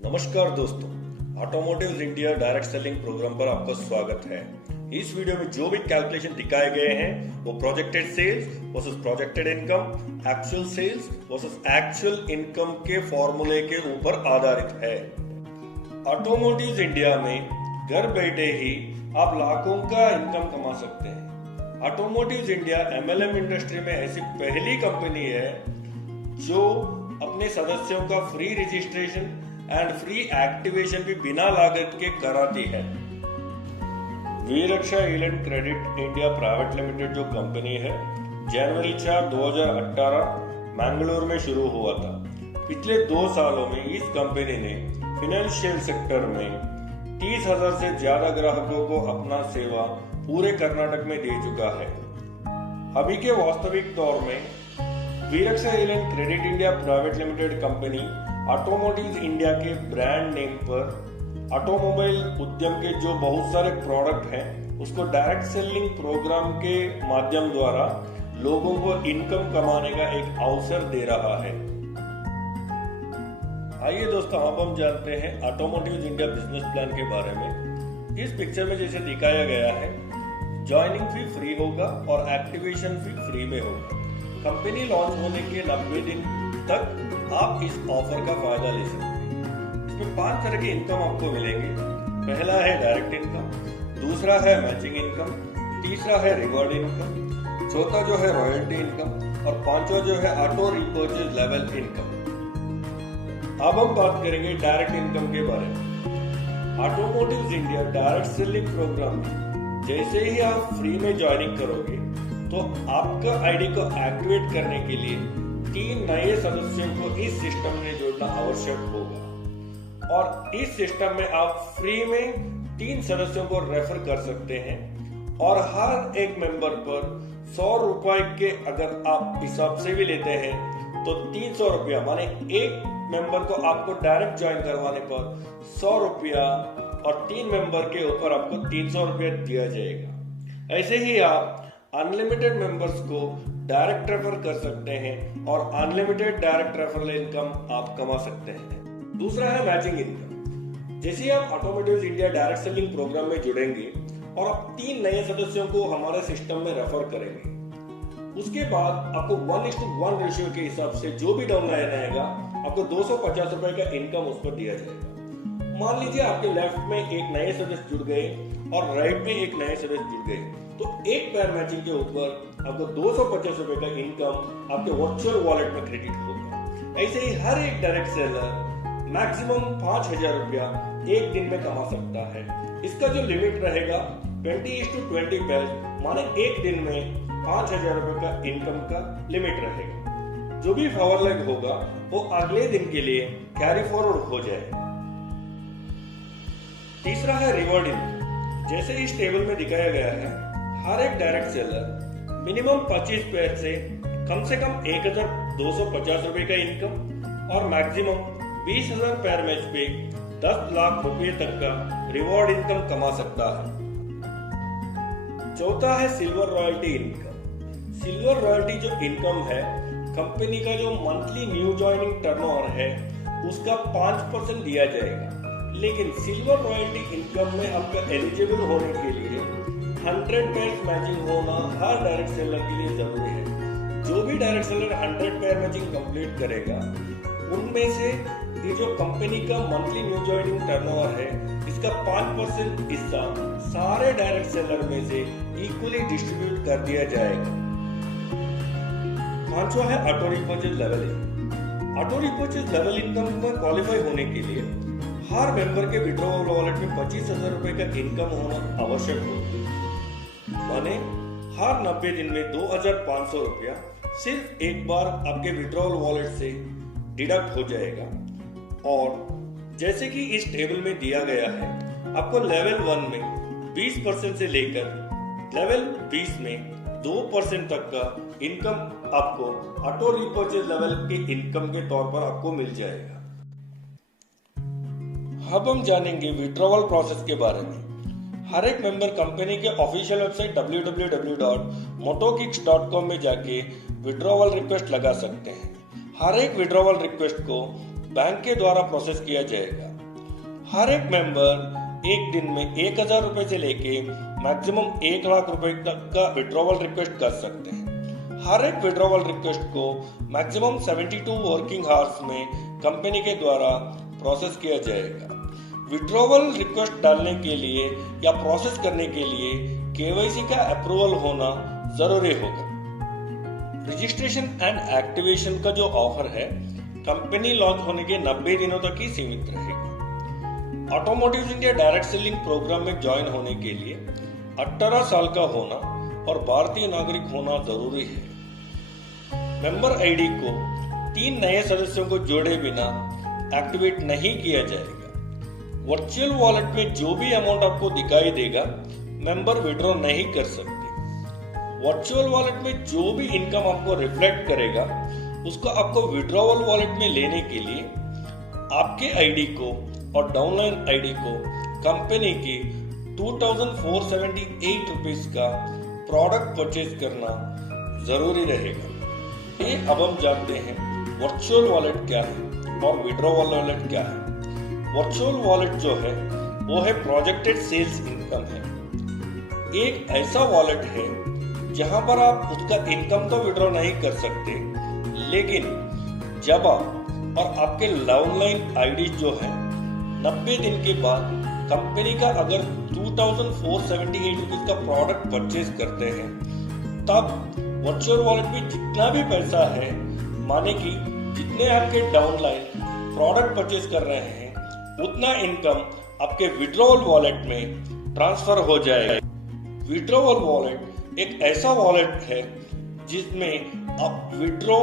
नमस्कार दोस्तों, automotive India direct selling programme पर आपका स्वागत है। इस वीडियो में जो भी कैलकुलेशन दिखाए गए हैं वो projected sales versus projected income, actual sales versus actual income के फॉर्मूले के ऊपर आधारित है। ऑटोमोटिव इंडिया में घर बैठे ही आप लाखों का इनकम कमा सकते हैं। ऑटोमोटिव इंडिया एमएलएम इंडस्ट्री में ऐसी पहली कंपनी है जो अपने सदस्यों का free registration and free activation भी बिना लागत के कराती है। वीरक्षा ईलैंड क्रेडिट इंडिया प्राइवेट लिमिटेड जो कंपनी है, जनवरी 4, 2018 मैंगलोर में शुरू हुआ था। पिछले 2 सालों में इस कंपनी ने फाइनेंशियल सेक्टर में 30,000 से ज्यादा ग्राहकों को अपना सेवा पूरे कर्नाटक में दे चुका है। अभी के वास्तविक दौर में वीरक्षा ईलैंड credit India private limited company automotive India के ब्रांड नेम पर ऑटोमोबाइल उद्यम के जो बहुत सारे प्रोडक्ट हैं उसको डायरेक्ट सेलिंग प्रोग्राम के माध्यम द्वारा लोगों को इनकम कमाने का एक अवसर दे रहा है। आइए दोस्तों, अब हम जानते हैं ऑटोमोटिव इंडिया बिजनेस प्लान के बारे में। इस पिक्चर में जैसे दिखाया गया है, ज्वाइनिंग फी फ्री होगा और एक्टिवेशन फी फ्री में होगा। कंपनी लॉन्च होने के 90 दिन तक आप इस ऑफर का फायदा ले सकते हैं। इसमें 5 तरह के इनकम आपको मिलेंगे। पहला है डायरेक्ट इनकम, दूसरा है मैचिंग इनकम, तीसरा है रिवॉर्ड इनकम, चौथा जो है रॉयल्टी इनकम और पांचवा जो है ऑटो रिपर्चेज लेवल इनकम। अब हम बात करेंगे डायरेक्ट इनकम के बारे में। Automotive India direct selling programme में जैसे ही आप फ्री में ज्वाइनिंग करोगे तो आपका आईडी को एक्टिवेट करने के लिए 3 नए सदस्यों को इस सिस्टम में जोड़ना आवश्यक होगा और इस सिस्टम में आप फ्री में 3 सदस्यों को रेफर कर सकते हैं और हर एक मेंबर पर 100 रुपए के अगर आप हिसाब से भी लेते हैं तो 300 रुपया, माने एक मेंबर को आपको डायरेक्ट ज्वाइन करवाने पर 100 रुपया और 3 मेंबर के ऊपर आपको 300 रुपया दिया जाएगा। ऐसे ही आप अनलिमिटेड मेंबर्स को डायरेक्ट रेफर कर सकते हैं और अनलिमिटेड डायरेक्ट रेफरल इनकम आप कमा सकते हैं। दूसरा है मैचिंग इनकम। जैसे ही आप automotive India direct selling programme में जुड़ेंगे और आप 3 नए सदस्यों को हमारे सिस्टम में रेफर करेंगे, उसके बाद आपको 1:1 रेशियो के हिसाब से जो भी डाउनलाइन आएगा आपको 250 रुपए का इनकम उस पर दिया जाएगा। मान लीजिए आपके लेफ्ट में एक नए सदस्य जुड़ गए और राइट में एक नए सदस्य जुड़ गए, तो एक पेयर मैचिंग के ऊपर आपको 250 रुपए का इनकम आपके वर्चुअल वॉलेट में क्रेडिट होगा। ऐसे ही हर एक डायरेक्ट सेलर मैक्सिमम 5,000 रुपया एक दिन में कमा सकता है। इसका जो लिमिट रहेगा 20:20 पेयर, माने एक दिन में 5,000 रुपए का इनकम का लिमिट रहेगा। जो भी फॉरवर्ड होगा वो अगले दिन के लिए कैरी फॉरवर्ड हो जाएगा। तीसरा है रिवॉर्ड इनकम। जैसे इस टेबल में दिखाया गया है, हर एक डायरेक्ट सेलर मिनिमम 25 पेयर से कम 1,250 रुपए का इनकम और मैक्सिमम 20,000 पेयर मैच पे 10 लाख रुपए तक का रिवॉर्ड इनकम कमा सकता है। चौथा है silver royalty income. Silver royalty जो इनकम है, कंपनी का जो मंथली न्यू ज्वाइनिंग टर्नओवर है उसका 5% दिया जाएगा। लेकिन सिल्वर रॉयल्टी इनकम में आपका एलिजिबल होने के लिए 100 पेयर मैचिंग होना हर डायरेक्ट सेलर के लिए जरूरी है। जो भी direct seller 100 pair matching complete करेगा उनमें से ये जो कंपनी का मंथली न्यू ज्वाइनिंग टर्नओवर है इसका 5% हिस्सा सारे डायरेक्ट सेलर में से इक्वली डिस्ट्रीब्यूट कर दिया जाएगा। पांचवा है auto repurchase level income. Auto repurchase level income में क्वालिफाई होने के लिए हर मेंबर के विड्रॉवल वॉलेट में 25,000 रुपए का इनकम होना आवश्यक होता है। माने हर 90 दिन में 2,500 रुपया सिर्फ एक बार आपके विड्रॉवल वॉलेट से डिडक्ट हो जाएगा। और जैसे कि इस टेबल में दिया गया है, आपको लेवल 1 में 20% से लेकर लेवल 20 में 2% तक का इनकम आपको ऑटो रिपर्चेज लेवल के इनकम के तौर पर आपको मिल जाएगा। अब हम जानेंगे विड्रॉवल प्रोसेस के बारे में। हर एक मेंबर कंपनी के ऑफिशियल वेबसाइट www.motokicks.com में जाके विड्रॉवल रिक्वेस्ट लगा सकते हैं। हर एक विड्रॉवल रिक्वेस्ट को बैंक के द्वारा प्रोसेस किया जाएगा। हर एक मेंबर एक दिन में 1000 रुपए से लेके मैक्सिमम 1 लाख रुपए तक का विड्रॉवल रिक्वेस्ट कर सकते हैं। हर एक विड्रॉवल रिक्वेस्ट को मैक्सिमम 72 वर्किंग आवर्स में कंपनी के द्वारा प्रोसेस किया जाएगा। विड्रॉवल रिक्वेस्ट डालने के लिए या प्रोसेस करने के लिए केवाईसी का अप्रूवल होना जरूरी होगा। रजिस्ट्रेशन एंड एक्टिवेशन का जो ऑफर है कंपनी लॉन्च होने के 90 दिनों तक ही सीमित रहेगा। Automotive India direct selling programme में ज्वाइन होने के लिए 18 साल का होना और भारतीय नागरिक होना जरूरी है। मेंबर आईडी को 3 नए सदस्यों को जोड़े बिना एक्टिवेट नहीं किया जाएगा। वर्चुअल वॉलेट में जो भी अमाउंट आपको दिखाई देगा मेंबर विड्रॉ नहीं कर सकते। वर्चुअल वॉलेट में जो भी इनकम आपको रिफ्लेक्ट करेगा उसको आपको विड्रॉवल वॉलेट में लेने के लिए आपके आईडी को और डाउनलाइन आईडी को कंपनी की 2478 रुपीज का प्रोडक्ट परचेज करना जरूरी रहेगा। ये अब हम जानते हैं वर्चुअल वॉलेट क्या है और विड्रॉवल वॉलेट क्या है। वर्चुअल वॉलेट जो है वो है प्रोजेक्टेड सेल्स इनकम है। एक ऐसा वॉलेट है जहां पर आप उसका इनकम तो विड्रॉ नहीं कर सकते, लेकिन जब आप और आपके डाउनलाइन आईडी जो है 90 दिन के बाद कंपनी का अगर 2478 रुपीज का प्रोडक्ट परचेज करते हैं तब वर्चुअल वॉलेट में जितना भी पैसा है, माने कि जितने आपके डाउनलाइन प्रोडक्ट परचेज कर रहे हैं उतना इनकम आपके विड्रॉवल वॉलेट में ट्रांसफर हो जाएगा। विड्रॉवल वॉलेट एक ऐसा वॉलेट है जिसमें आप विड्रॉ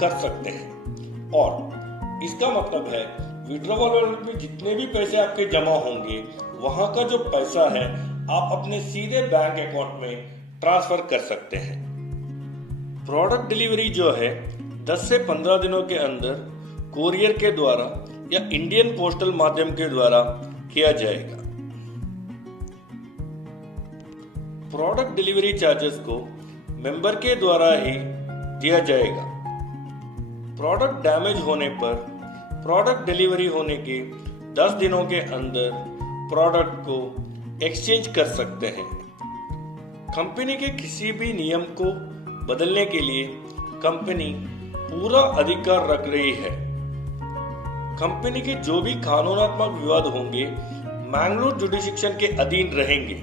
कर सकते हैं और इसका मतलब है विड्रॉवल वॉलेट में जितने भी पैसे आपके जमा होंगे वहां का जो पैसा है आप अपने सीधे बैंक अकाउंट में ट्रांसफर कर सकते हैं। प्रोडक्ट डिलीवरी जो है 10 से 15 दिनों के अंदर कोरियर के द्वारा या इंडियन पोस्टल माध्यम के द्वारा किया जाएगा। प्रोडक्ट डिलीवरी चार्जेस को मेंबर के द्वारा ही दिया जाएगा। प्रोडक्ट डैमेज होने पर प्रोडक्ट डिलीवरी होने के 10 दिनों के अंदर प्रोडक्ट को एक्सचेंज कर सकते हैं। कंपनी के किसी भी नियम को बदलने के लिए कंपनी पूरा अधिकार रख रही है। कंपनी के जो भी कानूनात्मक विवाद होंगे मैंगलोर जुडिशिक्शन के अधीन रहेंगे।